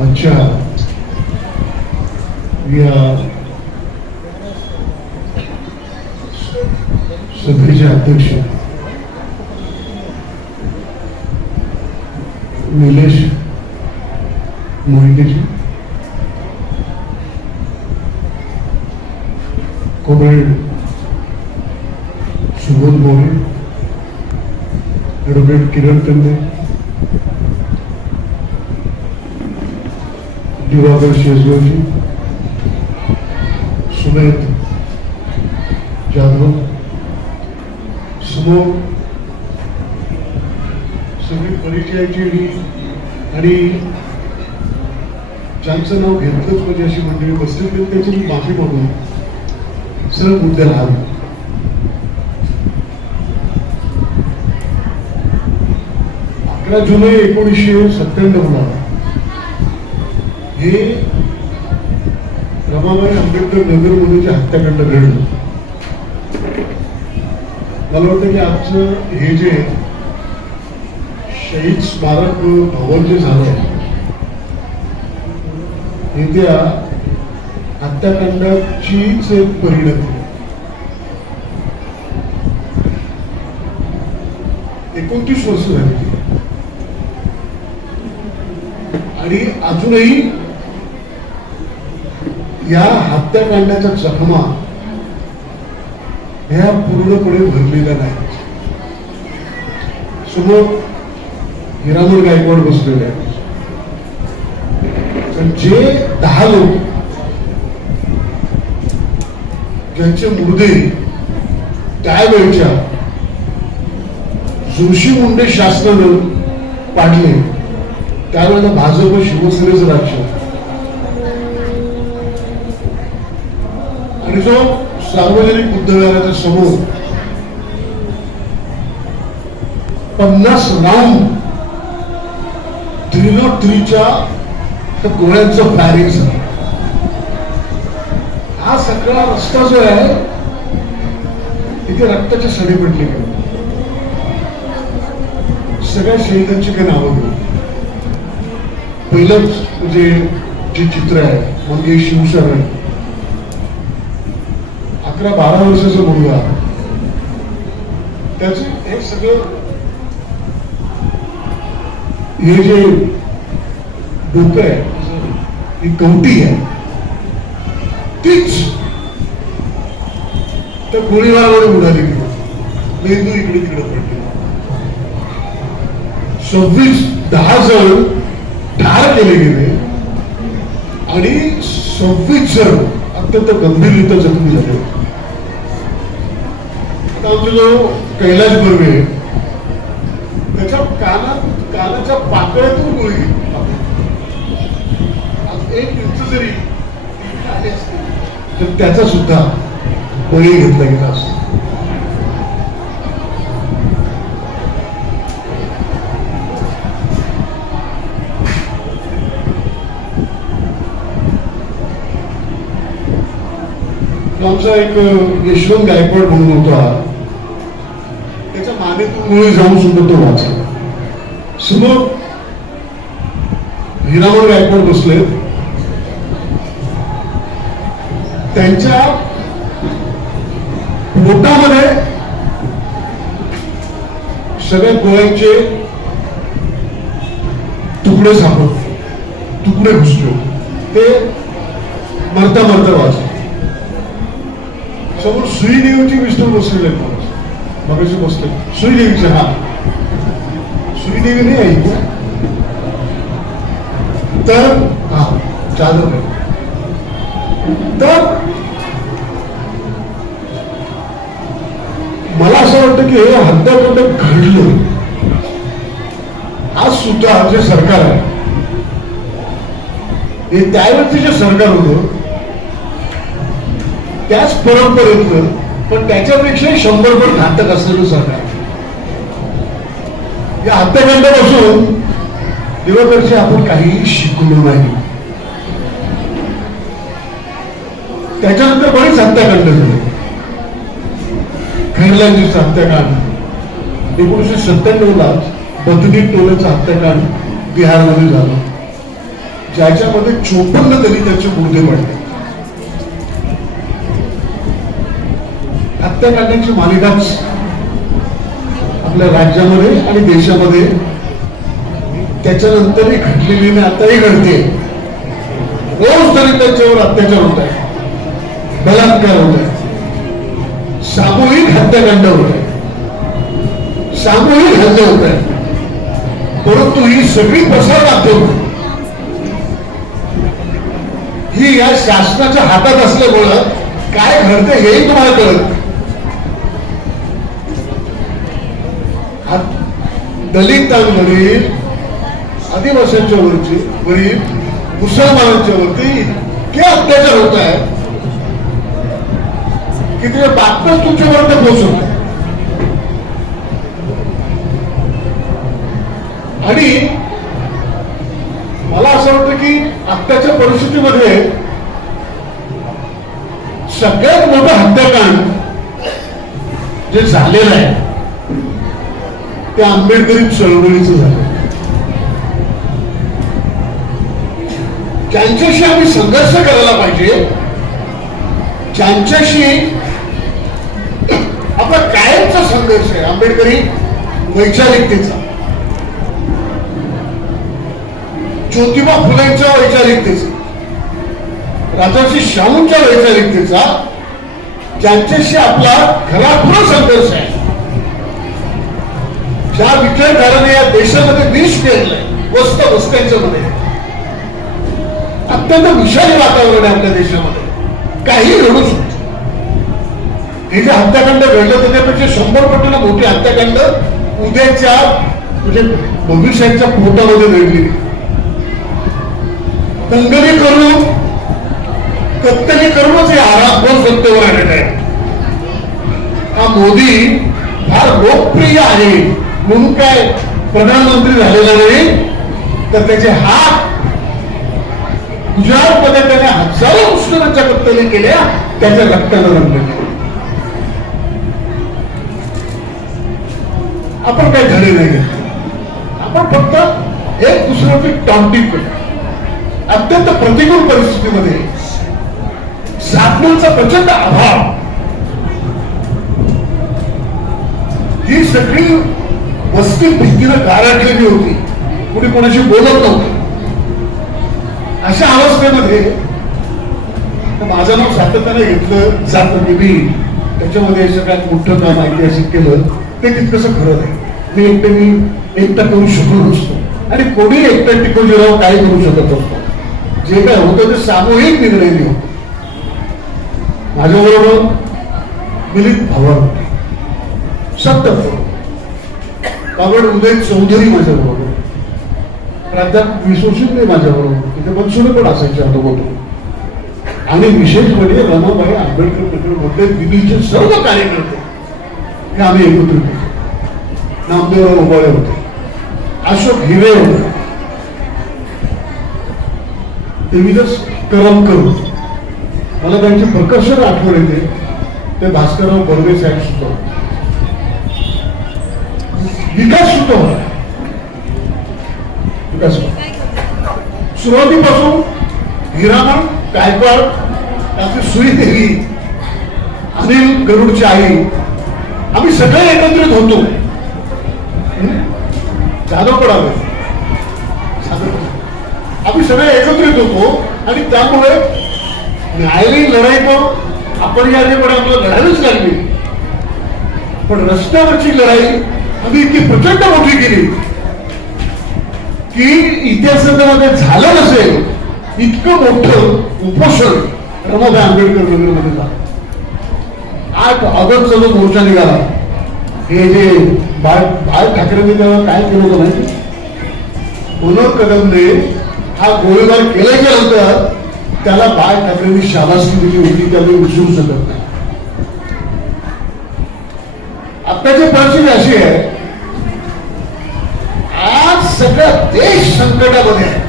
आजच्या या सभेचे अध्यक्ष निलेश मोहितेजी, कॉम्रेड सुबोध मोरे, ॲडव्होकेट किरण तंदे, दिवाकर शेजवळजी, सुमेध जाधव, समोर सगळी परिचयाची आणि ज्यांचं नाव घेतलंच म्हणजे अशी मंडळी बसली तरी त्याची मी माफी मागून सरळ मुद्द्याला आलो. 11 जुलै 1997 हे रमाबाई आंबेडकर नगरमध्ये जे हत्याकांड घडलं, मला वाटतं की आजचं हे जे शहीद स्मारक भवन जे झालं हे त्या हत्याकांडाचीच एक परिणती. 29 वर्ष झाली आणि अजूनही या हत्याकांडाच्या जखमा ह्या पूर्णपणे भरलेल्या नाहीत. समोर हिरामण गायकवाड बसलेले आहेत. पण जे 10 लोक ज्यांचे मुर्दे त्यावेळच्या जोशी मुंडे शासनानं पाडले, त्यावेळेला भाजप शिवसेनेचं राज्य आणि जो सार्वजनिक बुद्धविहाराच्या समोर 50 राऊंड 303च्या गोळ्यांचं फायरिंग झालं. हा सगळा रस्ता जो आहे तिथे रक्ताचे सडे पडले गेले. सगळ्या शहीदांची काही नावं घेऊ. पहिलंच म्हणजे जे चित्र आहे मग हे शिवशरण 11-12 वर्षाचा मुलगा, त्याचे हे सगळं हे जे डोकं आहे ही कवटी आहे तीच त्या गोळीबारावर उडाली गेली. मेंदू इकडे तिकडे पडले. 10 जण ठार केले गेले आणि 26 जण अत्यंत गंभीररित्या जखमी झाले. आमचा जो कैलाश बर्वे त्याच्या कानाच्या पाकळ्यातून गोळी गेली. 1 इंच जरी आले असते तर त्याचा सुद्धा बळी घेतला गेला असतो. आमचा एक यशवंत गायकवाड म्हणून होता, त्याच्या मानेतून गोळी जाऊन सुद्धा तो वाचला. समोर हिरामण गायकवाड बसले. त्यांच्या पोटामध्ये सगळ्या गोळ्यांचे तुकडे सापडले, तुकडे घुसले. ते मरता मरता वाचले. समोर सुईदेवीची विष्णू बसलेले मगाशी बसले. सुईदेवीचे हा सुईदेवी नाही आहे तर हा जाधव आहे. तर मला असं वाटतं की हे हत्याकांड घडलं. आज सुद्धा जे सरकार आहे हे त्यावेळेचं जे सरकार होतं त्याच परंपरेतलं, पण त्याच्यापेक्षा 100 पट घातक असलेलं सरकार. या हत्याकांडापासून दिवाकरची आपण काहीही शिकलो नाही. त्याच्यानंतर बरेच हत्याकांड झाले. खैरलांजीचं हत्याकांड 1997 बदनी टोलाचं हत्याकांड बिहारमध्ये झालं. ज्याच्यामध्ये 54 दलितांचे मुर्दे पडले. हत्याकांडांची मालिकाच आपल्या राज्यामध्ये आणि देशामध्ये त्याच्यानंतरही घडलेली नाही, आताही घडते. रोज दलितांच्यावर अत्याचार होत आहे, बलात्कार होत आहे, सामूहिक हत्याकांड होत आहे, सामूहिक हल्ले होत आहे. परंतु ही सगळी प्रसार माध्यम ही या शासनाच्या हातात असल्यामुळं काय घडते हेही तुम्हाला कळत. दलितांवरील, आदिवासींच्या वरील, मुसलमानांच्या वरती इतके अत्याचार होत आहे की ते बातम्या तुमच्यापर्यंत पोहोचत नाही. आणि मला असं वाटतं की आत्ताच्या परिस्थितीमध्ये सगळ्यात मोठं हत्याकांड जे झालेलं आहे ते आंबेडकरी चळवळीचं झालं. ज्यांच्याशी आम्ही संघर्ष करायला पाहिजे, ज्यांच्याशी आपला कायमचा संघर्ष आहे, आंबेडकरी वैचारिकतेचा, ज्योतिबा फुलेंच्या वैचारिकतेचा, राजर्षी शाहूंच्या वैचारिकतेचा, ज्यांच्याशी आपला खराखुरा संघर्ष आहे, ज्या विचारधाराने या देशामध्ये विष पेरलंय, वस्त्यांच्या मध्ये अत्यंत विषारी वातावरण आहे आपल्या देशामध्ये. काही घडू शकतो. हे जे हत्याकांड घडलं त्याच्यापेक्षा 100 पटीने मोठी हत्याकांड उद्याच्या म्हणजे भविष्याच्या पोटामध्ये घडली. दंगली करून, कत्तली करूनच हे आरामभर सत्तेवर आलेले आहे. हा मोदी फार लोकप्रिय आहे म्हणून काय प्रधानमंत्री झालेला नाही, तर त्याचे हात गुजरातमध्ये त्याने हजारो मुस्लिमांच्या कत्तली केल्या, त्याच्या रक्तानं रंगले. आपण काही धडे नाही घेतले. आपण फक्त एक दुसऱ्याची टॉन्टिंग करतो. अत्यंत प्रतिकूल परिस्थितीमध्ये साधनांचा प्रचंड अभाव, ही सगळी वस्ती भीतीनं गारठलेली होती. कुणी कोणाशी बोलत नव्हतं. अशा अवस्थेमध्ये माझं नाव सातत्याने घेतलं जातं. मी त्याच्यामध्ये सगळ्यात मोठं काम ऐतिहासिक केलं ते तितकंसं खरं नाही. मी एकटा करू शकलो नसतो आणि कोणी एकटा टिकोजीराव काही करू शकत नसतो. जे काय होतं ते सामूहिक निर्णय होतो. माझ्याबरोबर मिलिंद भवन होते, सत्तर कावड उदय चौधरी माझ्याबरोबर, प्राध्यापक विश्वशिंदे माझ्याबरोबर, तिथे बनसुले पण असायचे अनुभव. आणि विशेष म्हणजे रमाबाई आंबेडकर नगरमधले दिल्लीचे सर्व कार्यकर्ते हे आम्ही एकत्रित होतो. नामदेवराव उबाळे होते, अशोक हिरे होते, देवीदास करमकर होते. मला त्यांची प्रकर्षण आठवण येते ते भास्करराव बर्वे साहेब सुद्धा, विकास सुद्धा होता. विकास सुरुवातीपासून हिरामण गायकवाड, त्याची सुईदेवी, अनिल गरुडची आई, आम्ही सगळे एकत्रित होतो. जाधव पण आले, आम्ही सगळे एकत्रित होतो. आणि त्यामुळे न्यायालयीन लढाई पण आपण याने पण आपल्याला लढावीच लागली. पण रस्त्यावरची लढाई आम्ही इतकी प्रचंड मोठी केली की इतिहासामध्ये झालं नसेल इतकं मोठं उपोषण रमाबाई आंबेडकर नगरमध्ये झालं. 8 ऑगस्टचा जो मोर्चा निघाला, हे जे बाळ ठाकरेंनी तेव्हा काय केलं होतं माहिती, मनोहर कदमने हा गोळीबार केल्यानंतर त्याला बाळ ठाकरेंनी शाबासकी दिली होती, त्याला विसरू शकत नाही. आत्ताची परिस्थिती अशी आहे, आज सगळा देश संकटामध्ये आहे.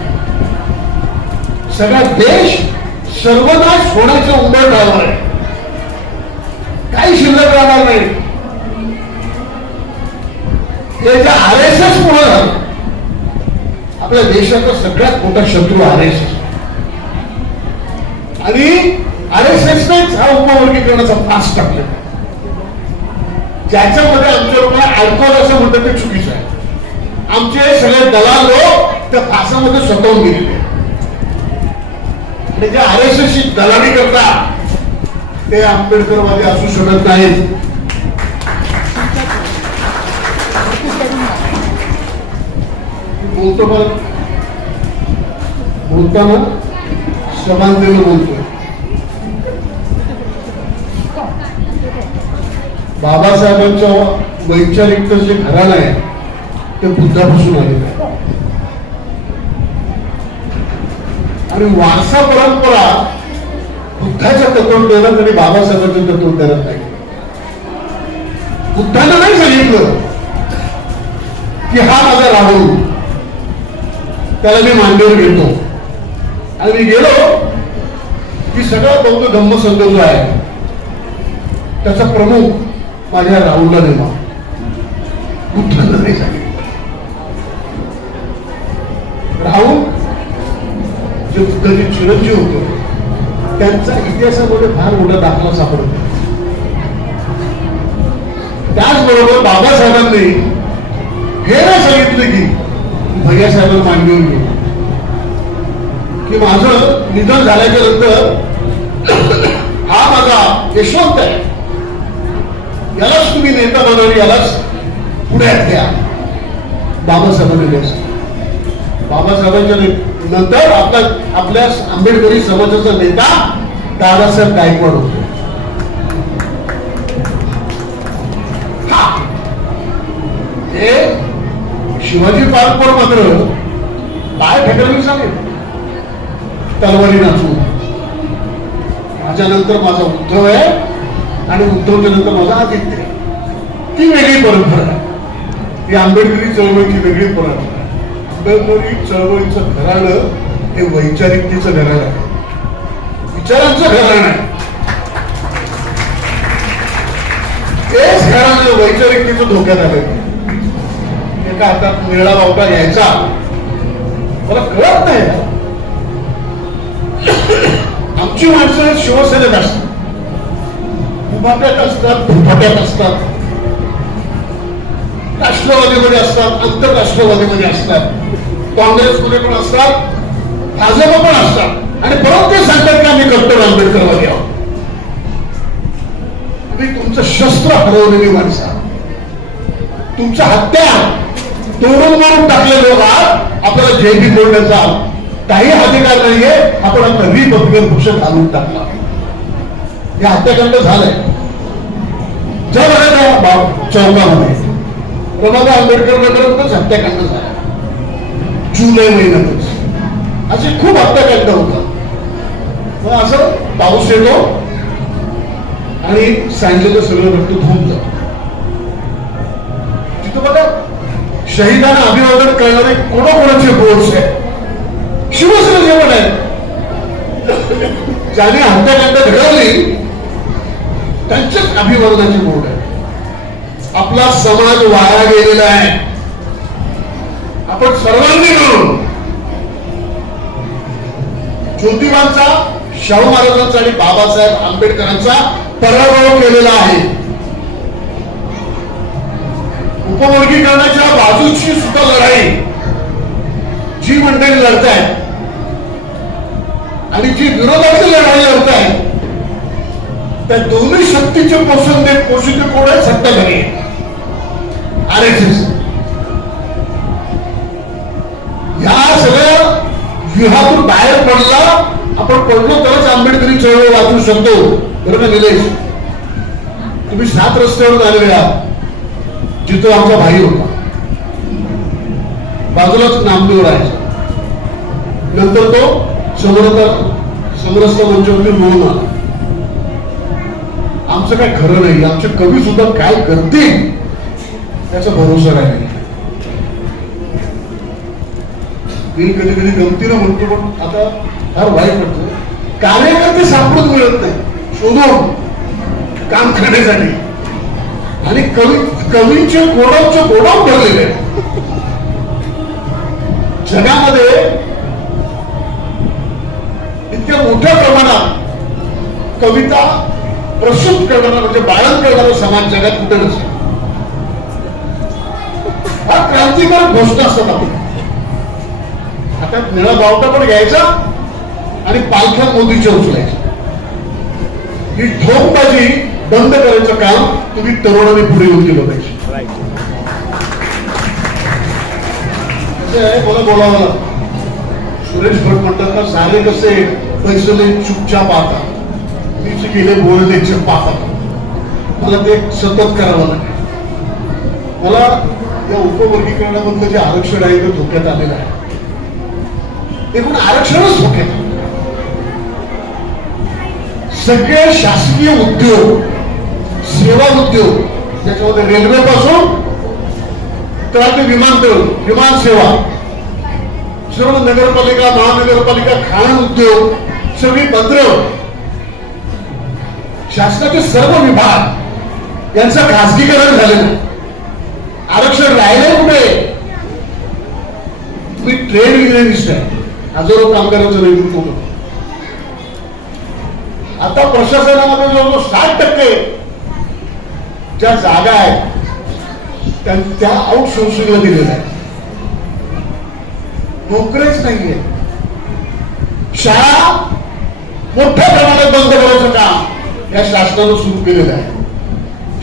सगळा देश सर्वनाश होण्याच्या उंबरठ्यावर आहे. काही शिल्लक राहणार नाही. त्याच्या RSS मुळे झालं. आपल्या देशाचा सगळ्यात मोठा शत्रू RSS आणि RSSनेच हा उपवर्गीकरणाचा फास टाकला. ज्याच्यामध्ये आमच्या लोकांना अल्कोहोल असं म्हणतात ते चुकीचं आहे. आमचे सगळे दलाल लोक त्या फासामध्ये स्वतःहून गेलेले आणि जे RSSची दलाली करतात ते आंबेडकरवादी असू शकत नाहीत. बोलतो बोलताना समानतेने बोलतोय. बाबासाहेबांच्या वैचारिकचं जे घराणं आहे ते बुद्धापासून आलेलं आहे आणि वारसा परंपरा बुद्धाच्या तत्वज्ञानात आणि बाबासाहेबांच्या तत्वज्ञानात नाही. बुद्धानं नाही सांगितलं की हा माझा राहुल, त्याला मी मांडीवर घेतो आणि मी गेलो की सगळा बौद्ध धम्मसंघ जो आहे त्याचा प्रमुख माझ्या राहुलला नेमा. बुद्धानं नाही सांगितलं. राहुल जे बुद्धाचे चिरंजीव होते त्यांचा इतिहासामध्ये फार मोठा दाखला सापडतो. त्याचबरोबर बाबासाहेबांनी हे नाही सांगितलं की भैयासाहेबांना मांडून घे की माझं निधन झाल्याच्या नंतर हा माझा यशवंत आहे, यालाच तुम्ही नेता बनवली, यालाच पुण्यात घ्या. बाबासाहेबांनी बाबासाहेबांच्या नंतर आपल्या आंबेडकरी समाजाचा नेता दादासाहेब गायकवाड होते. हे शिवाजी पार्कवर मात्र काय ठेकरणी सांगेल तलवारी नाचून माझ्यानंतर माझा उद्धव आहे आणि उद्धवच्या नंतर माझा आदित्य आहे. ती वेगळी परंपरा आहे. ती आंबेडकरी चळवळीची वेगळी परंपरा आहे. आंबेडकरी चळवळीचं घराणं हे वैचारिकतेचं घराणं आहे, विचारांचं घराणं आहे. तेच घराणं वैचारिकतेचं धोक्यात आलं. एका हातात निळा बावटा घ्यायचा मला कळत नाही. आमची माणसं शिवसेनेत असतात, उभाट्यात असतात, फुफाट्यात असतात, राष्ट्रवादीमध्ये असतात, आंतरराष्ट्रवादीमध्ये असतात, काँग्रेसमध्ये पण असतात, भाजप पण असतात आणि परत ते सांगतात की आम्ही कट्टर आंबेडकरवादी आहोत. तुम्ही तुमचं शस्त्र हरवलेली माणसं, तुमच्या हत्या तोडून मारून टाकले लोक आहात. आपल्याला जयबी बोलण्याचा काही अधिकार नाहीये. आपण आपला रिपब्लिकन पक्ष घालून टाकला. हे हत्याकांड झालंय चौकामध्ये. रमाबाई आंबेडकर नगरातच हत्याकांड झाला जुलै महिन्यातच. असे खूप हत्याकांड होतात. असं पाऊस येतो आणि सांगितलं सगळं रक्त धुवून जातो. तिथं बघा शहीदांना अभिवादन करणारे कोणाकोणाचे बोर्ड्स आहेत. शिवसेनेचे पण आहेत. ज्याने हत्याकांड घडवली त्यांच्याच अभिवादनाचे बोर्ड आहे. आपला समाज वाया गेलेला आहे. आपण सर्वांनी मिळून ज्योतिबांचा, शाहू महाराजांचा आणि बाबासाहेब आंबेडकरांचा पराभव केलेला आहे. उपवर्गीकरणाच्या बाजूची सुद्धा लढाई जी मंडळी लढतायत आणि जी विरोधाची लढाई लढतायत त्या दोन्ही शक्तीचे पोषित कोण आहे? सत्ताधारी RSS. ह्या सगळ्या व्यूहातून बाहेर पडला आपण पडलो तरच आंबेडकरी चळवळ वाचू शकतो. बरोबर निलेश? तुम्ही 7 रस्त्यावर आलेले आहात. जिथं आमचा भाई होता बाजूलाच नामदेव राहायचा. नंतर तो समरस्थ मंचावरती मिळून आला. आमचं काय खरं नाही. आमचे कवी सुद्धा काय करतील त्याचा भरोसा नाही. मी कधी कधी गमतीनं म्हणतो पण आता फार वाईट वाटतं. कार्यकर्ते सापडून मिळत नाही शोधून काम करण्यासाठी. आणि कवींचे गोडाऊनचे गोडाऊन भरलेले जगामध्ये इतक्या मोठ्या प्रमाणात कविता प्रस्तुत करणारा म्हणजे बाळन करणारा समाज जगात कुठे नसतो. हा क्रांतिकारक गोष्ट असतात आपण. आता निळा बावटा पण घ्यायचा आणि पालख्या मोदीच्या उचलायच्या. ही ठोकबाजी बंद करायचं काम तुम्ही तरुणांनी पुढे येऊन केलं पाहिजे. मला बोलावं लागतं. सुरेश भट म्हणतात ना, सारे कसे पैसले चुपचाप आता मीच गेले बोलणे चुप आता. मला ते सतत करावं लागेल. मला या उपवर्गीकरणामधलं जे आरक्षण आहे ते धोक्यात आलेलं आहे. एकूण आरक्षणच धोक्यात. सगळे शासकीय उद्योग, सेवा उद्योग, त्याच्यामध्ये रेल्वे पासून तर विमानतळ, विमान सेवा, सर्व नगरपालिका, महानगरपालिका, खाण उद्योग सगळी बंद. शासनाचे सर्व विभाग यांचं खासगीकरण झालेलं. आरक्षण राहिले कुठे? मी ट्रेड युनियनिस्ट आहे, हजारो कामगारांचं नेतृत्व करतो. आता प्रशासनामध्ये जवळजवळ 60% ज्या जागा आहेत त्या आउटसोर्सिंगला दिलेल्या आहेत. नोकरीच नाहीये. शाळा मोठ्या प्रमाणात बंद करायचं काम या शासनानं सुरू केलेलं आहे.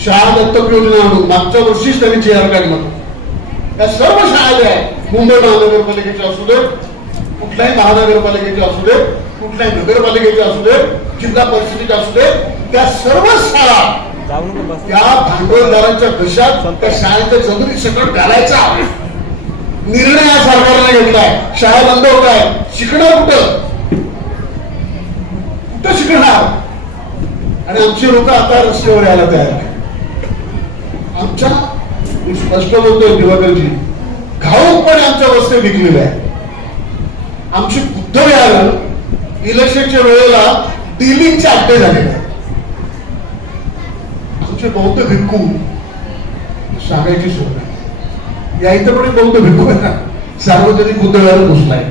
शाळा दत्तक योजना आणून मागच्या वर्षीच त्यांनी चेअर काढलं. या सर्व शाळा ज्या आहेत, मुंबई महानगरपालिकेच्या असू दे, कुठल्याही महानगरपालिकेच्या असू दे, कुठल्याही नगरपालिकेच्या असू दे, जिल्हा परिषदेच्या असू दे, त्या सर्व शाळा त्या भांडवलदारांच्या घशात त्या शाळेच्या जमिनी सकट घालायचा निर्णय या सरकारने घेतलाय. शाळा बंद होत आहे. शिकणार कुठं? कुठं शिकणार? आणि आमची लोक आता रस्त्यावर यायला तयार आहेत. आमच्या, मी स्पष्ट बोलतोय दिवाकरजी, घाऊकपणे आमच्या वस्त्या विकलेल्या आहेत. आमची बुद्ध विहार इलेक्शनच्या वेळेला डिलिंगचे अड्डे झालेले आहेत. आमचे बौद्ध भिक्खू सांगायची सोय नाही. या इथं पण बौद्ध भिक्खू आहे ना, सार्वजनिक बुद्ध विहार घुसलाय.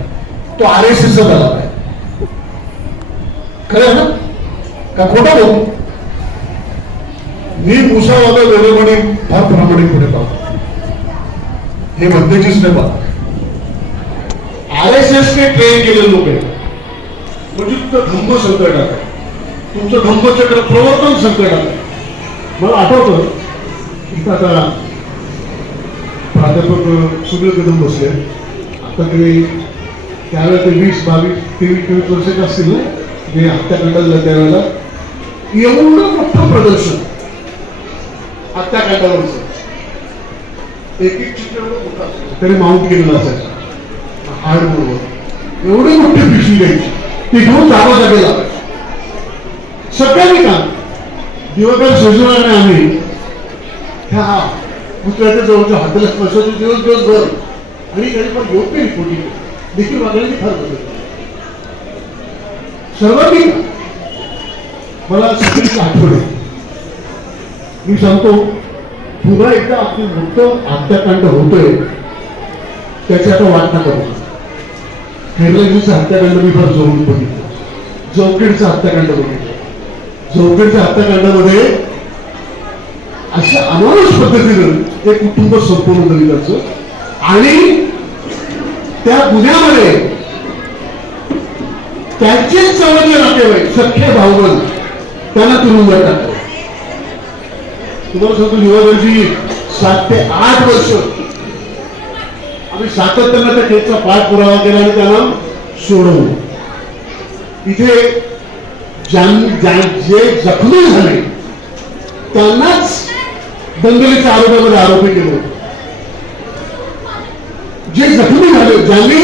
तो RSS झाला आहे. खरं ना का खोटा बोल? मी मुसावादा वेळोवेळी फार प्रामाणिकपणे पाहतो. हे म्हणतेचीच नाही पाहतो. RSS ने ट्रेन केलेले लोक आहेत. म्हणजे तुमचं धम्म संकटात आहे, तुमचं धम्मचक्र प्रवर्तन संकटात आहे. मला आठवतं की आता प्राध्यापक सुनील कदम बसले. आता तुम्ही त्यावेळेला ते 20-22-23 वर्षाचे असतील ना, मी हत्याकांडाला त्यावेळेला एवढं मोठं प्रदर्शन हत्याकांडावरचं, एक चित्र मोठं तरी माउंट केलेलं असायचं हार्डबोर्डवर. एवढी मोठी पिशवी घ्यायची, ती घेऊन जागोजागी लावायची. सगळ्यांनी काम दिवसभर सजवणारे आम्ही ह्या पुतळ्याच्या जवळच्या हॉटेल बसायचे दिवसभर. आणि तरी पण योग्य रिपोर्टिंग देखील वागण्याची फार बदल. सर्वांनी मला सगळीच आठवण आहे. मी सांगतो, पुन्हा एकदा आपली मोठं हत्याकांड होतोय त्याची आता वाट नका बघू. केरळजीचं हत्याकांड मी फार जवळून बघितलं. जवखेडचं हत्याकांड बघितलं. जवखेडच्या हत्याकांडामध्ये अशा अमानुष पद्धतीनं एक कुटुंब संपूर्ण दलिताचं, आणि त्या गुन्ह्यामध्ये त्यांचे जवळचे नातेवाईक सख्खे भाऊबंद त्यांना तुरुंगात टाकलं. तुम्हाला सांगतो दिवाकरजी, 7 ते 8 वर्ष आम्ही सातत्यानं त्या केसचा पाठपुरावा केला आणि त्यांना सोडवलं. इथे जे जखमी झाले त्यांनाच दंगलीच्या आरोपामध्ये आरोपी केले. जे जखमी झाले, ज्यांनी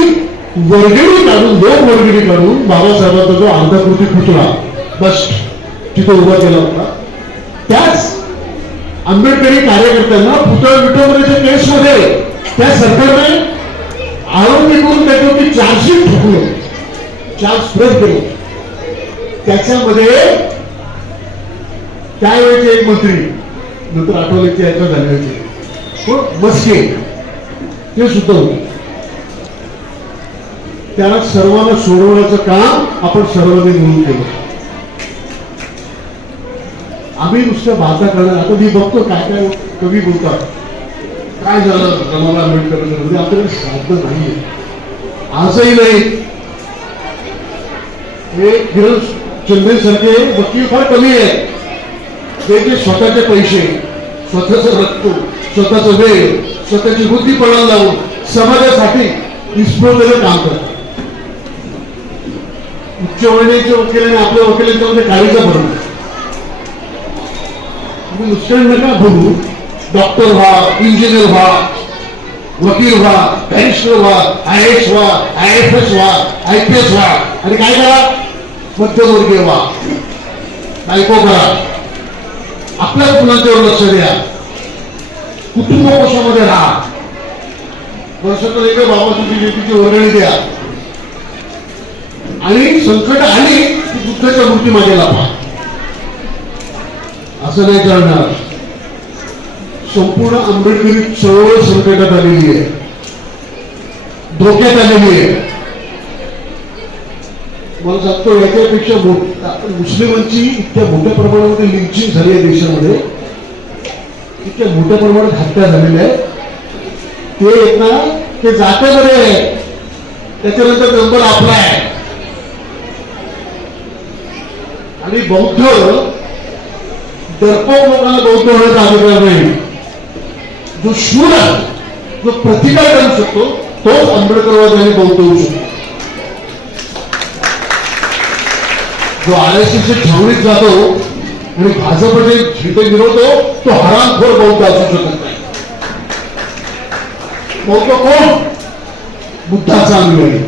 वर्गणी काढून, लोक वर्गणी काढून बाबासाहेबांचा जो अर्धाकृती पुतळा बस तिथे उभा केला होता, त्याच आंबेडकरी कार्यकर्त्यांना पुतळा विटंबनेच्या केसमध्ये त्या सरकारने आरोपी करून त्याच्यावरती चार्जशीट ठोकलं, चार्ज स्प्रेड केलं. त्याच्यामध्ये त्यावेळेचे एक मंत्री, नंतर आठवले याच्या झाले होते, मस्के, ते सुद्धा होते. त्यांना सर्वांना सोडवण्याचं काम आपण सर्वांनी मिळून केलं. आम्ही नुसतं बाता करणार. आता मी बघतो काय काय कवी बोलतात, काय झालं रमाला आंबेडकर म्हणजे आपल्याकडे साध्य नाहीये, आजही नाही. हे किरण चंदेल सारखे वकील फार कमी आहे, ते स्वतःचे पैसे, स्वतःचं रक्त, स्वतःचा वेळ, स्वतःची बुद्धी पणाला लावून समाजासाठी निष्प्रभेचं काम करतात. उच्च वर्णीय वकिलांनी आपल्या वकिलांच्या मध्ये काळीचा बनवला. तुम्ही नुसतं नका बघू, डॉक्टर व्हा, इंजिनियर व्हा, वकील व्हा, बॅरिस्टर व्हा, IAS व्हा, IFS व्हा, IPS व्हा, आणि काय करा, मध्यमवर्गीय व्हा, बायको करा, आपल्या मुलांच्यावर लक्ष द्या, कुटुंब कोशामध्ये राहा, वर्षातून एक बाबाची शेतीची वर्गणी द्या, आणि संकट आली की बुद्धाच्या मूर्ती मागे लावा. असं नाही करणार. संपूर्ण आंबेडकरी चळवळ संकटात आलेली आहे, धोक्यात आलेली आहे. मला सांगतो याच्यापेक्षा मुस्लिमांची इतक्या मोठ्या प्रमाणामध्ये लिंचिंग झाली आहे देशामध्ये, इतक्या मोठ्या प्रमाणात हत्या झालेल्या आहे. ते येत ना, ते जातेमध्ये आहे, त्याच्यानंतर नंबर आपला आहे. आणि बौद्ध दर्पक लोकांना बौद्ध होण्याचा अधिकार नाही. जो शूर आहे, जो प्रतिकार करू शकतो, तोच आंबेडकरवाद आणि बौद्ध होऊ शकतो. जो RSSच्या छावणीत जातो आणि भाजपचे झेंडे मिरवतो, तो हरामखोर बौद्ध असू शकत नाही. बौद्ध कोण? बुद्धाचा अनुयायी.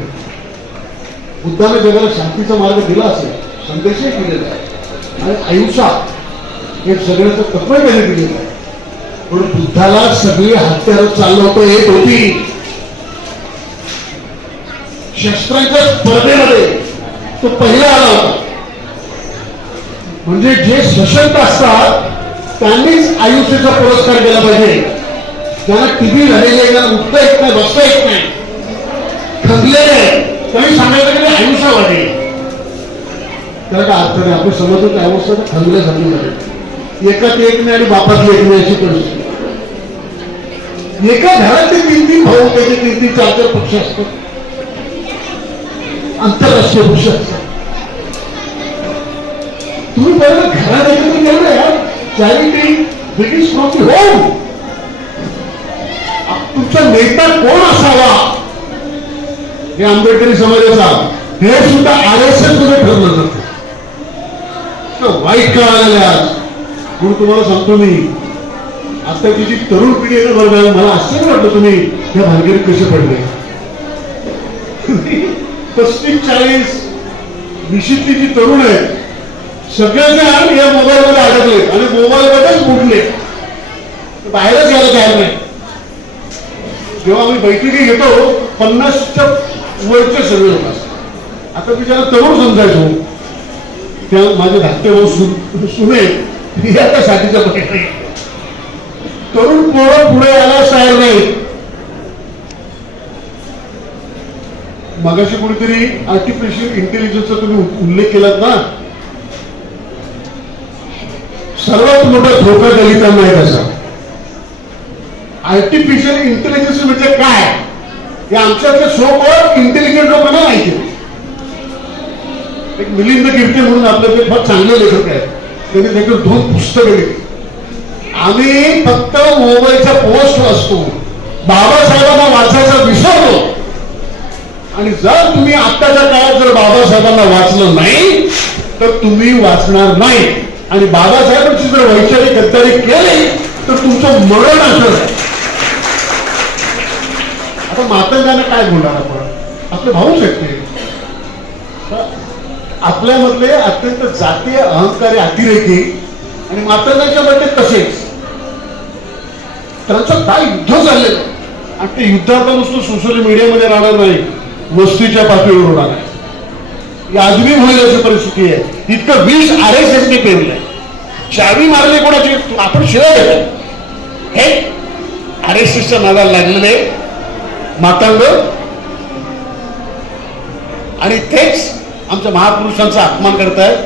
बुद्धाने जगाला शांतीचा मार्ग दिला असेल, संदेशही दिलेला आहे, आणि अहिंसा हे सगळ्याचं तत्व त्याने दिलेलं आहे. पण बुद्धाला सगळी हत्यारं चालवता येत होती. शस्त्रांच्या स्पर्धेमध्ये तो पहिला आला होता. म्हणजे जे सशक्त असतात त्यांनीच आयुष्याचा पुरस्कार केला पाहिजे. ज्यांना टीबी झालेले, ज्यांना उठता येत नाही, बसता येत नाही, थकलेले, त्यांनी सांगायचं की आयुष्य वाढले. त्याला काय अर्थ नाही. आपण समजतो त्या अवस्था थकल्या झाली झाली. एकात एक नाही आणि बापात एक नाही अशी परिस्थिती. एका घरात 3-3 भाऊ, त्याचे 3-4 पक्ष असतात, आंतरराष्ट्रीय पक्ष असतात. तुम्ही पहिलं घरात एकत्र केलं यार. Charity begins from the home. तुमचा नेता कोण असावा हे आंबेडकरी समाजाचा, हे सुद्धा RSS मध्ये ठरलं जातं. वाईट काळ आलेला आज. म्हणून तुम्हाला सांगतो मी, आताची जी तरुण पिढी आहे ना, बघा मला आश्चर्य वाटतं तुम्ही या भानगडीत कसे पडले. 35-40 20ची जी तरुण आहे, सगळेजण या मोबाईल मध्ये अडकले आणि मोबाईल मध्येच बुडले, बाहेरच यायला तयार नाही. जेव्हा आम्ही बैठकी घेतो 50च्या वरचे सगळे लोक असतात. आता मी ज्याला तरुण समजायचो, त्या माझे धाकटे भाऊ सुने या साठीच्या बैठकी, तरुण पोरं पुढे यायला तयार नाही. मगाशी कोणीतरी आर्टिफिशियल इंटेलिजन्सचा तुम्ही उल्लेख केलात ना, सर्वात मोठा धोका दलितांना आहे त्याचा. आर्टिफिशियल इंटेलिजन्स म्हणजे काय हे आमच्यातले सोबत इंटेलिजंट लोकांना माहिती. एक मिलिंद गिरते म्हणून आपल्याकडे फार चांगले लेखक आहेत, त्यांनी त्याच्यावर 2 पुस्तकं लिहिली. आम्ही फक्त मोबाईलच्या पोस्ट वाचतो, बाबासाहेबांना वाचायचा विसरलो. आणि जर तुम्ही आत्ताच्या काळात जर बाबासाहेबांना वाचलं नाही तर तुम्ही वाचणार नाही. आणि बाबासाहेबांची जर वैचारिक गद्दारी केली तर तुमचं मरण असणार. आता मातंगाने काय बोलणार आपण, आपले भाऊच आहेत ते. आपल्यामधले अत्यंत जातीय अहंकारी अतिरेकी आणि मातंगांच्या मध्ये तसेच त्यांचं काय युद्ध झालेलं. आणि ते युद्ध आता नुसतं सोशल मीडियामध्ये राहणार नाही, वस्तीच्या पातळीवर होणार आहे. याजवी होईल अशी परिस्थिती आहे. इतकं विष RSSने पेरलंय. चावी मारली कोणाची, आपण शिवाय घेतो. हे RSSच्या नादाला लागलेले मातांग आणि तेच आमच्या महापुरुषांचा अपमान करतायत.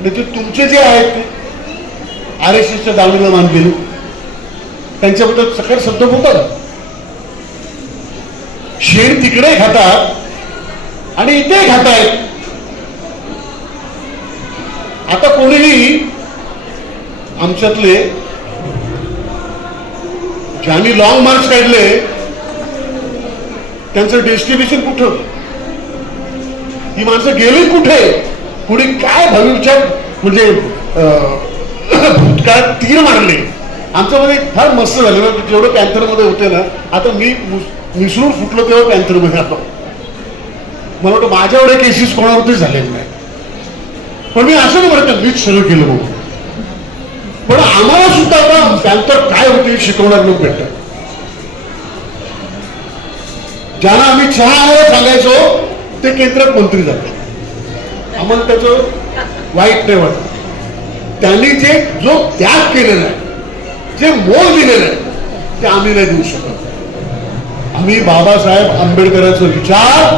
म्हणजे तुमचे जे आहेत ते RSSच्या दावणीला मान केलं, त्यांच्याबद्दल सकट शब्द बोलतात. शेण तिकडे खातात आणि इथे खातायत. आता कोणीही आमच्यातले ज्यांनी लॉंग मार्च काढले त्यांचं डेस्टिनेशन कुठं, ही माणसं गेली कुठे, कुणी काय भविष्यात म्हणजे भूतकाळात तीर मारले. आमच्यामध्ये फार मस्त झालं ना, जेवढं पॅन्थरमध्ये होते ना, आता मी मिसळून फुटलो तेव्हा पॅन्थरमध्ये आलो. मला वाटतं माझ्या एवढे केसेस कोणावरती झालेले नाही, पण मी असं नाही म्हणत मीच सगळं केलं म्हणून. पण आम्हाला सुद्धा आता पॅन्थर काय होते शिकवणार लोक भेटतात. ज्यांना आम्ही चहा आणायला सांगायचो ते केंद्रात मंत्री जातात, आम्हाला त्याचं वाईट नाही वाटत. त्यांनी जे जो त्याग केलेला आहे, जे मोल दिलेलं आहे, ते आम्ही नाही देऊ शकत. आम्ही बाबासाहेब आंबेडकरांचा विचार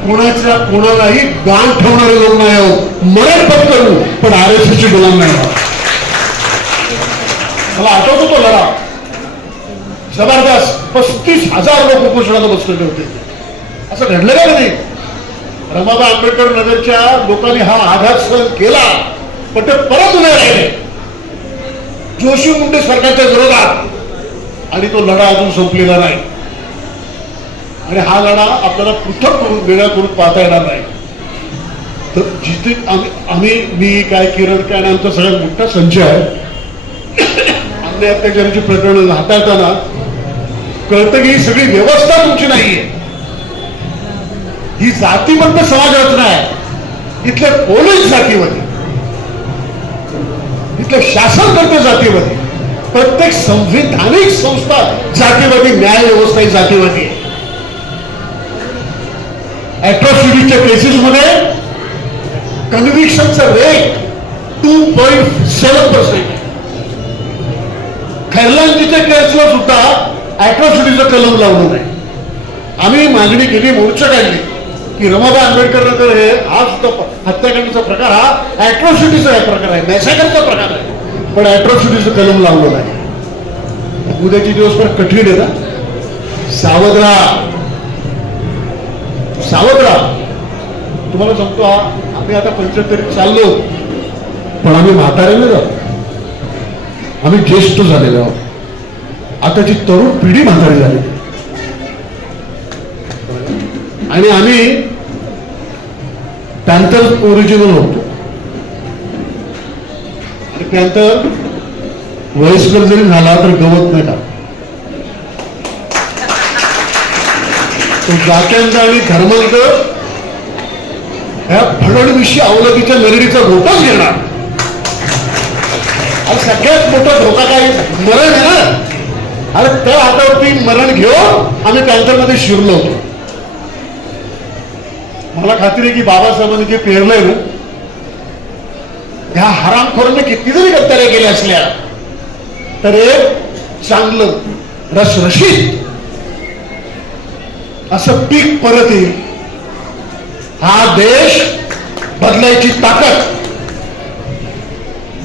कोणाच्या कोणालाही गाण ठेवणारे लोक नाही आहोत. मरण पत करू पण RSSची गुलाम नाही आहोत. मला आठवतो तो लढा जबरदस्त. 35,000 लोक उपोषणाला बसलेले होते. असं घडलं का नाही? रमाबाई आंबेडकर नगरच्या लोकांनी हा आघात सहन केला, पण ते परत उभे राहिले जोशी मुंडे सरकारच्या विरोधात, आणि तो लढा अजून संपलेला नाही. आणि हा लढा आपल्याला पृथक करून वेगळा करून पाहता येणार नाही. तर जिथे मी काय किरण काय आमचा सगळ्यात मोठा संचय आहे. अन्याय अत्याचाराची प्रकरण हाताळताना कळतं की ही सगळी व्यवस्था तुमची नाहीये, ही जातीबद्ध समाज रचना आहे. इथले पोलीस जातीमध्ये, इथले शासनकर्ते जातीमध्ये, प्रत्येक संविधानिक संस्था जातीवादी, न्याय व्यवस्था ही जातीवादी आहे. अॅट्रॉसिटीच्या केसेसमध्ये कन्व्हिक्शनचा रेट 2.7%. खैरलांजीच्या केसला सुद्धा अॅट्रॉसिटीचं कलम लावलं नाही. आम्ही मागणी केली, मोर्चा काढली की रमाबाई आंबेडकर नगर हे हा सुद्धा हत्याकांडाचा प्रकार हा अॅट्रॉसिटीचा प्रकार आहे, मॅसेकरचा प्रकार आहे, पण अॅट्रॉसिटीचं कलम लावलं नाही. उद्याचे दिवस फार कठीण आहे ना. सावध राहा, सावध राहा. तुम्हाला सांगतो, आम्ही आता 75 चाललो, पण आम्ही म्हातारे नाही राहतो, आम्ही ज्येष्ठ झालेलो आहोत. आताची तरुण पिढी म्हातारी झाली आणि आम्ही पॅन्थर ओरिजिनल होतो. आणि पॅन्थर वयस्कर जरी झाला तर गवत नाही का, तो जात्यांचा आणि धर्मांचा ह्या फडणवीशी अवलंबीच्या लढीचा धोकाच घेणार. आणि सगळ्यात मोठा धोका काय, मरण आहे ना. अरे त्या हातावरती मरण घेऊन आम्ही पॅन्थरमध्ये शिरलो होतो. मला खात्री आहे की बाबासाहेबांनी जे पेरलंय ना, ह्या हरामखोरांनी किती जरी गद्दाऱ्या केल्या असल्या तर एक चांगलं रसरशीत असं पीक परत येईल. हा देश बदलायची ताकद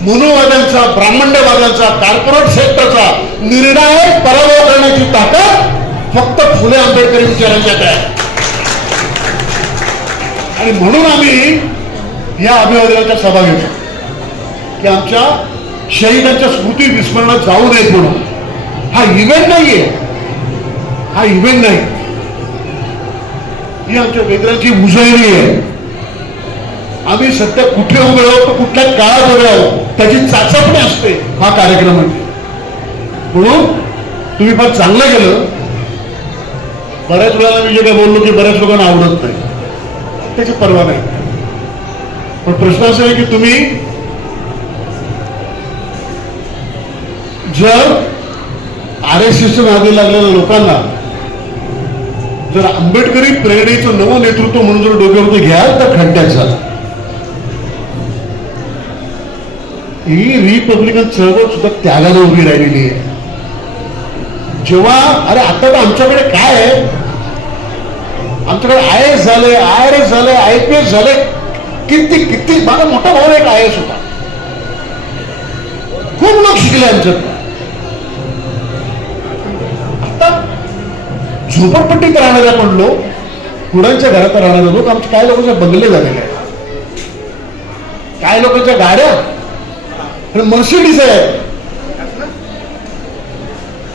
मनुवाद्यांचा, ब्राह्मण्यवाद्यांचा, कॉर्पोरेट सेक्टरचा निर्णायक पराभव करण्याची ताकद फक्त फुले आंबेडकरी विचारांच्यात आहे. आणि म्हणून आम्ही या अभिवादनाच्या सभा घेतो की आमच्या शहीदांच्या स्मृती विस्मरणात जाऊ नयेत म्हणून. हा इव्हेंट नाहीये, हा इव्हेंट नाही, ही आमच्या वेदनांची उजळणी आहे. आम्ही सध्या कुठे उभे आहोत, कुठल्या काळात उभे आहोत, त्याची चाचपणी असते हा कार्यक्रम म्हणजे. म्हणून तुम्ही फार चांगलं केलं. बऱ्याच वेळाला मी जे काय बोललो की बऱ्याच लोकांना आवडत नाही, त्याची पर्वा नाही. पण प्रश्न असा आहे की तुम्ही जर RSSच्या नादी लागलेल्या लोकांना जर आंबेडकरी प्रेरणेचं नवं नेतृत्व म्हणून जर डोक्यावरती घ्याल तर खड्ड्यात झाला. ही रिपब्लिकन चळवळ सुद्धा त्यागाला उभी राहिलेली आहे. जेव्हा अरे आता तर आमच्याकडे काय आहे, आमच्याकडे IAS झाले, IRS झाले, IPS झाले, किती किती. माझा मोठा भाऊ एक IAS होता, खूप लोक शिकले आमच्यात. आता झोपडपट्टीत राहणारे आपण लोक, कुणाच्या घरात राहणारे लोक, आमचे काय लोकांचे बंगले झालेले आहेत, काय लोकांच्या गाड्या मर्सिडीज आहेत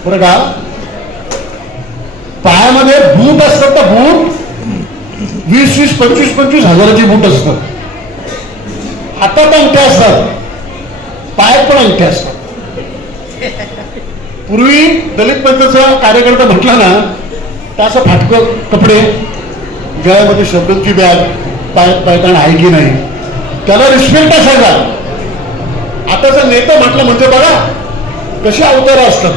बरं का. पायामध्ये बूट असतात ना, बूट 20-20, 25-25 हजाराची बूट असतात, हातात अंगठ्या असतात, पायात पण अंगठ्या असतात. पूर्वी दलित पंथाचा कार्यकर्ता म्हटला ना तर असं फाटकं कपडे, गळ्यामध्ये शब्दांची बॅग, पायात पायताना आहे की नाही, त्याला रिस्पेक्ट असायचा. आताचा नेता म्हटलं म्हणजे बघा कसे अवतार असतात.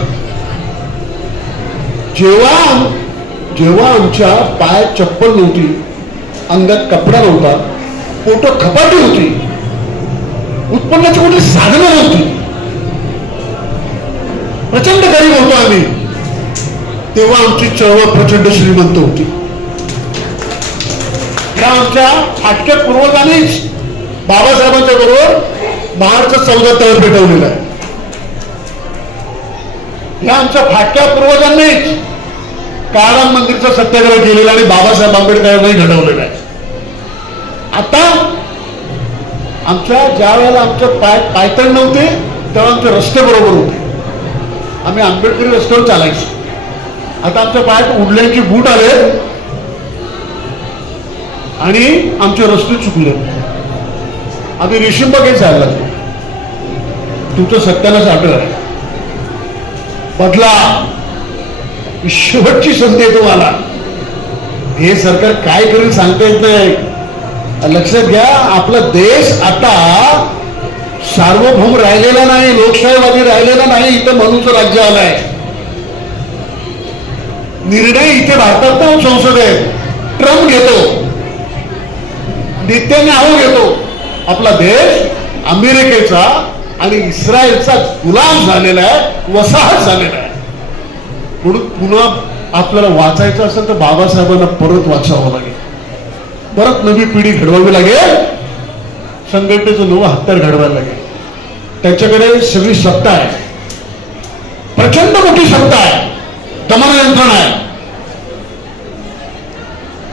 जेव्हा आमच्या पायात चप्पल नव्हती, अंगात कपडा नव्हता, पोटात खपाटी होती, उत्पन्नाची कुठली साधनं नव्हती, प्रचंड गरीब होतो आम्ही, तेव्हा आमची चळवळ प्रचंड श्रीमंत होती. या आमच्या फाटक्या पूर्वजांनीच बाबासाहेबांच्या बरोबर महाडचं 14 तळ पेटवलेलं आहे. या आमच्या फाटक्या पूर्वजांनीच काळाराम मंदिरचा सत्याग्रह केलेला आणि बाबासाहेब आंबेडकरांनाही घडवलेला आहे. आता आमच्या ज्या वेळेला आमच्या पायतण नव्हते तेव्हा आमचे रस्ते बरोबर होते, आम्ही आंबेडकरी रस्त्यावर चालायचो. आता आमच्या पायात उडल्यांची बूट आले आणि आमचे रस्ते चुकले, आम्ही रेशीमबागेत जायला लागलो. तुमचं सत्यानाश आठवण आहे, बदला, शेवटची संधी आहे तुम्हाला. हे सरकार काय करेल सांगता येत नाही. लक्षात घ्या, आपला देश आता सार्वभौम राहिलेला नाही, लोकशाहीवादी राहिलेला नाही, इथं मनुचं राज्य आलंय. निर्णय इथे भारतात ना संसद आहे, ट्रम्प घेतो, नेत्याने घेतो. आपला देश अमेरिकेचा आणि इस्रायलचा गुलाम झालेला आहे, वसाहत झालेला आहे. म्हणून पुन्हा आपल्याला वाचायचं असेल तर बाबासाहेबांना परत वाचावं लागेल, परत नवी पिढी घडवावी लागेल, संघटनेचं नवं हत्यार घडवायला लागेल. त्यांच्याकडे सगळी सत्ता आहे, प्रचंड मोठी सत्ता आहे, दमन यंत्रणा आहे,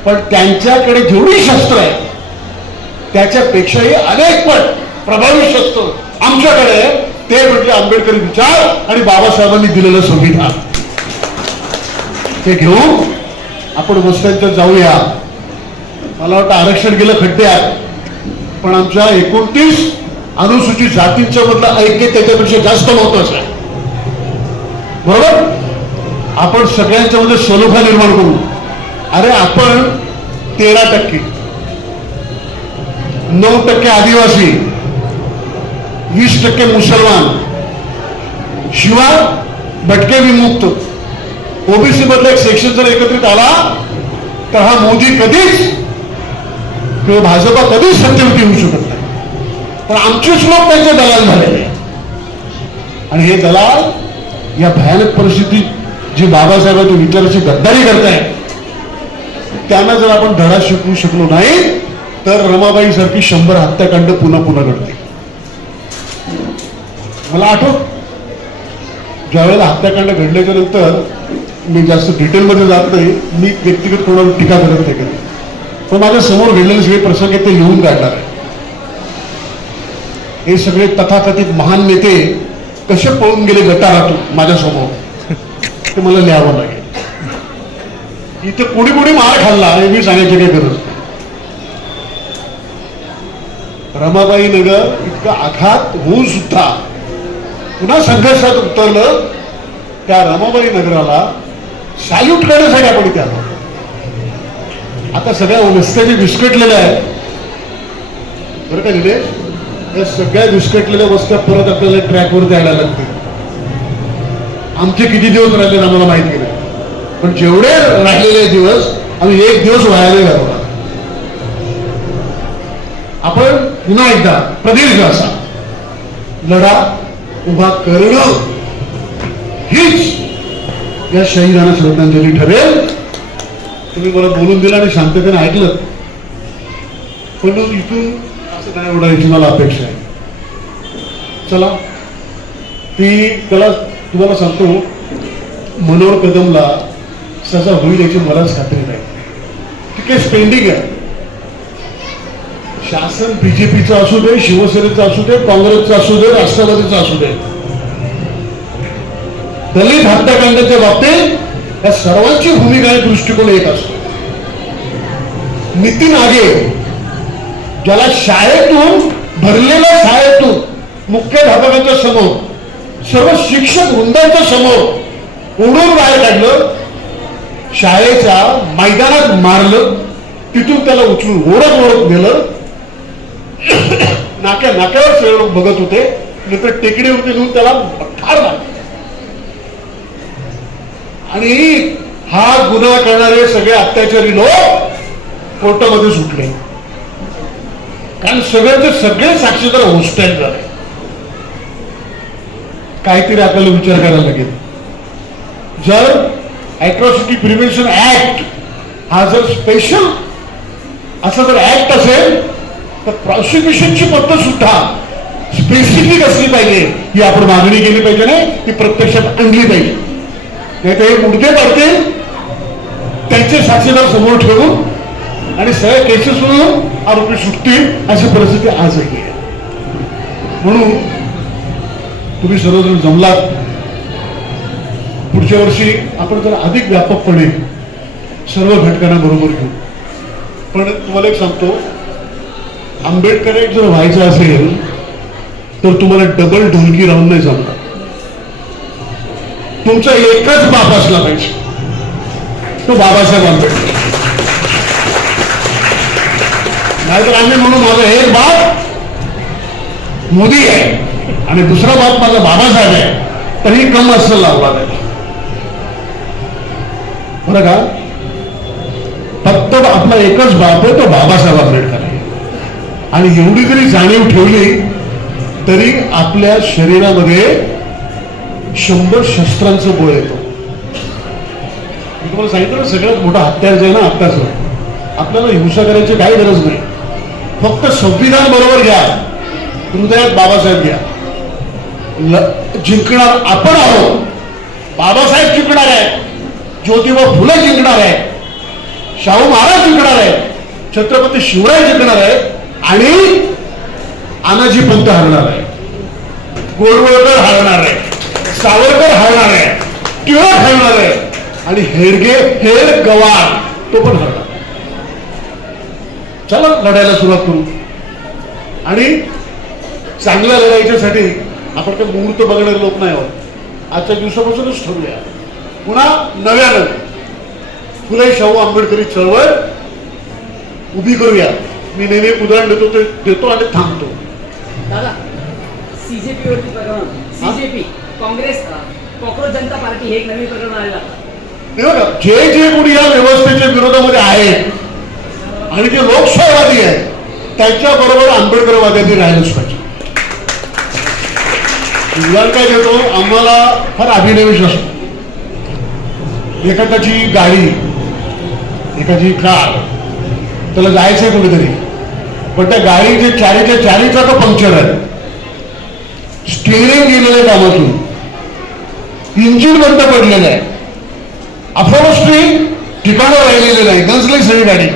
पण त्यांच्याकडे जेवढी शस्त्र आहे त्याच्यापेक्षाही अनेक पट प्रभावी शस्त्र आमच्याकडे, ते म्हणजे आंबेडकरी विचार आणि बाबासाहेबांनी दिलेलं संविधान. ते घेऊन आपण वस्त्यांच्यात जाऊया. मला वाटतं आरक्षण गेलं खड्ड्यात, पण आमच्या 29 अनुसूचित जातींच्या मधलं ऐक्य त्याच्यापेक्षा जास्त महत्वाचं आहे. बरोबर, आपण सगळ्यांच्या मध्ये सलोखा निर्माण करू. अरे आपण 13%, 9% आदिवासी, 20% मुसलमान, शिवाय भटके विमुक्त, ओबीसी मधलं एक सेक्शन जर एकत्रित आला तर हा मोदी कधीच किंवा भाजपा कधीच सत्तेवरती होऊ शकत नाही. पण आमचेच लोक त्यांचे दलाल झालेले, आणि हे दलाल या भयानक परिस्थितीत जे बाबासाहेबांच्या विचाराची गद्दारी करतायत, त्यांना जर आपण धडा शिकवू शकलो नाही तर रमाबाई सारखी 100 हत्याकांड पुन्हा पुन्हा घडते. मला आठवत ज्या वेळेला हत्याकांड घडल्याच्या नंतर, मी जास्त डिटेलमध्ये जात नाही, मी व्यक्तिगत कोणावर टीका करत नाही, पण माझ्या समोर घडलेले सगळे प्रसंग ते लिहून काढणार आहे. हे सगळे तथाकथित महान नेते कसे पळून गेले गटारातून माझ्यासमोर, ते मला लिहावं लागेल. इथे कोणी कोणी मार खाल्ला हे मी सांगायची काही गरज नाही. रमाबाई नगर इतका आघात होऊन सुद्धा पुन्हा संघर्षात उतरलं. त्या रमाबाई नगराला सॅल्यूट करण्यासाठी आपण इथे आलो. आता सगळ्या वस्त्या विस्कटलेल्या आहेत बरं का निलेश, या सगळ्या विस्कटलेल्या वस्त्या परत आपल्याला ट्रॅकवर द्यायला लागतील. आमचे किती दिवस राहिले आम्हाला माहिती नाही, पण जेवढे राहिलेले दिवस आम्ही एक दिवस व्हायला घालवला. आपण पुन्हा एकदा प्रदीर्घ असा लढा उभा करणं हीच या शहीदांना श्रद्धांजली ठरेल. तुम्ही मला बोलून दिलं आणि शांततेने ऐकलं, पण इथून असं नाही उडायची मला अपेक्षा आहे. चला, त्याला तुम्हाला सांगतो, मनोहर कदमला सजा होईल याची मलाच खात्री नाही. ठीक आहे, स्पेंडिंग आहे. शासन बीजेपीचं असू दे, शिवसेनेचं असू दे, काँग्रेसचं असू दे, राष्ट्रवादीचं असू दे, दलित हत्याकांडाच्या बाबतीत या सर्वांची भूमिका आणि दृष्टिकोन एक असतो. नितीन आगे ज्याला शाळेतून भरलेल्या शाळेतून मुख्याध्यापकांच्या समोर, सर्व शिक्षक वृंदांच्या समोर ओढून बाहेर काढलं, शाळेच्या मैदानात मारलं, तिथून त्याला उचलून ओढत ओढत नेलं. नाक्यावर सगळे लोक बघत होते, नंतर टेकडीवरती नेऊन त्याला ठार मारलं. आणि हा गुन्हा करणारे सगळे अत्याचारी लोक कोर्टामध्ये सुटले, कारण सगळे साक्षीदार होस्टेल झाले. काहीतरी आपल्याला विचार करायला लागेल. जर अॅट्रॉसिटी प्रिव्हेन्शन ऍक्ट हा जर स्पेशल असा जर ऍक्ट असेल, तर प्रॉसिक्युशनची पद्धत सुद्धा स्पेसिफिक असली पाहिजे, ही आपण मागणी केली पाहिजे, नाही ती प्रत्यक्षात आणली पाहिजे. नाही तर हे मुद्दे पडतील, त्यांचे साक्षीदार समोर ठेवून आणि सगळ्या केसेस म्हणून आरोपी सुटतील, अशी परिस्थिती आजही आहे. म्हणून तुम्ही सर्वजण जमलात, पुढच्या वर्षी आपण जर अधिक व्यापकपणे सर्व घटकांना बरोबर घेऊ. पण तुम्हाला एक सांगतो, आंबेडकरांचं जर व्हायचं असेल तर तुम्हाला डबल ढोलकी राहून नाही जमणार. तुमचा एकच बाप असला पाहिजे, तो बाबासाहेब आंबेडकर. नाहीतर आम्ही म्हणून माझा एक बाप मोदी आहे आणि दुसरा बाप माझा बाबासाहेब आहे, तरी कम असं लावला नाही. बरं का, फक्त आपला एकच बाप आहे, तो बाबासाहेब आंबेडकर आहे. आणि एवढी जरी जाणीव ठेवली तरी आपल्या शरीरामध्ये 100 शस्त्रांचं बळ येतो. मी तुम्हाला सांगितलं, सगळ्यात मोठा हत्यार जे आहे ना आत्ताच, आपल्याला हिंसा करायची काही गरज नाही. फक्त संविधान बरोबर घ्या, हृदयात बाबासाहेब घ्या. जिंकणार आपण आहोत. बाबासाहेब जिंकणार आहे, ज्योतिबा फुले जिंकणार आहे, शाहू महाराज जिंकणार आहे, छत्रपती शिवराय जिंकणार आहे, आणि आनाजी पंत हरणार आहे, गोरवळकर हरणार आहे, सावरकर हरणार आहे, टिळक हरणार आहे, आणि हेर गवार तो पण हरणार. चला लढायला सुरुवात करू. आणि चांगल्या लढाईच्यासाठी आपण काही मुहूर्त बघणारे लोक नाही आहोत. आजच्या दिवसापासूनच ठरूया, पुन्हा नव्यानं फुले शाहू आंबेडकरी चळवळ उभी करूया. मी नेहमी उदाहरण देतो आणि थांबतो. दादा, सीजेपी वरती प्रकरण, सीजेपी काँग्रेस कॉक्रोच जनता पार्टी हे एक नवीन प्रकरण आलेलं आहे. जे कोणी या व्यवस्थेच्या विरोधामध्ये आहेत आणि जे लोकशाहीवादी आहेत, त्यांच्याबरोबर आंबेडकरवाद्यांनी राहिलंच पाहिजे. उदाहरण काय देतो, आम्हाला फार अभिनिवेश असतो. एखाद्याची गाडी, एखादी कार, त्याला जायचंय कुठेतरी, पण त्या गाडीचे चारी चाक पंक्चर आहे, स्टिअरिंग गेलेलं कामातून, इंजिन बंद पडलेलं आहे, अपहोल्स्ट्री ठिकाणावर राहिलेलं नाही, गंजली सगळी गाडी.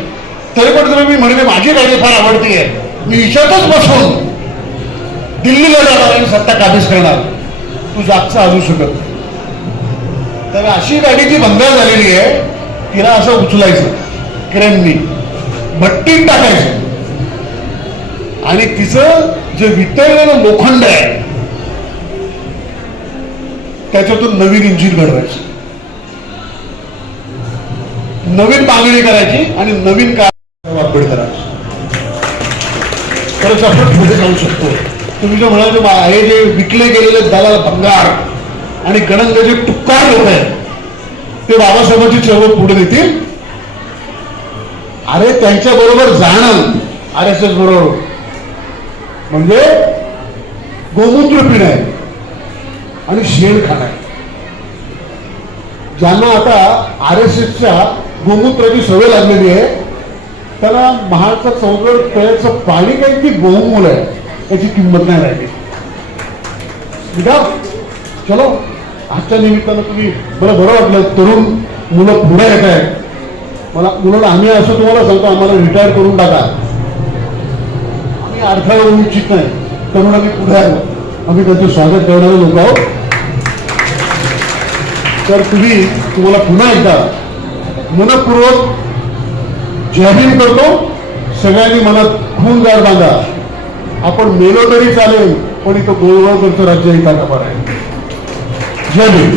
तरी पण तुम्ही मी म्हणले माझी गाडी फार आवडती आहे, मी विचारतच बसून दिल्लीला जाणार आणि सत्ता काबीज करणार, तू जागचा असू शकत नाही. तर अशी गाडी जी भंगार झालेली आहे, तिला असं उचलायचं क्रेननी, भट्टीत टाकायचं, आणि तिचं जे वितळलेलं लोखंड आहे त्याच्यातून नवीन इंजिन घडवायचं, नवीन मागणी करायची आणि नवीन वापड करायची. तरच आपण पुढे जाऊ शकतो. तुम्ही जे म्हणाले हे जे विकले गेलेले दलाल भंगार आणि गणंग जे टुक्कार लोक आहेत, ते बाबासाहेबांची चळवळ पुढे देतील. अरे त्यांच्या बरोबर जाणं RSS बरोबर म्हणजे गोमूत्र पिणं आहे आणि शेण खाणं आहे. ज्यांना आता RSSच्या गोमूत्राची सवय लागलेली आहे, त्याला महाडचं चौघड प्यायचं पाणी काही ती बहुमूल आहे, याची किंमत नाही राहिली. निघा, चलो. आजच्या निमित्तानं तुम्ही बरं वाटलं, तरुण मुलं पुढे येत आहेत. मला मुलांना आम्ही असं तुम्हाला सांगतो, आम्हाला रिटायर करून टाका, आम्ही अडथळा होऊ इच्छित नाही. तरुणांनी पुढे आलो, आम्ही त्यांचं स्वागत करणारे लोक आहोत. तर तुम्हाला पुन्हा एकदा मनपूर्वक जय भीम करतो. सगळ्यांनी मनात खून गार बांधा. आपण मेलो तरी चालेल, पण इथं गोळवळकरचं राज्य एका नंबर आहे. जय भीम.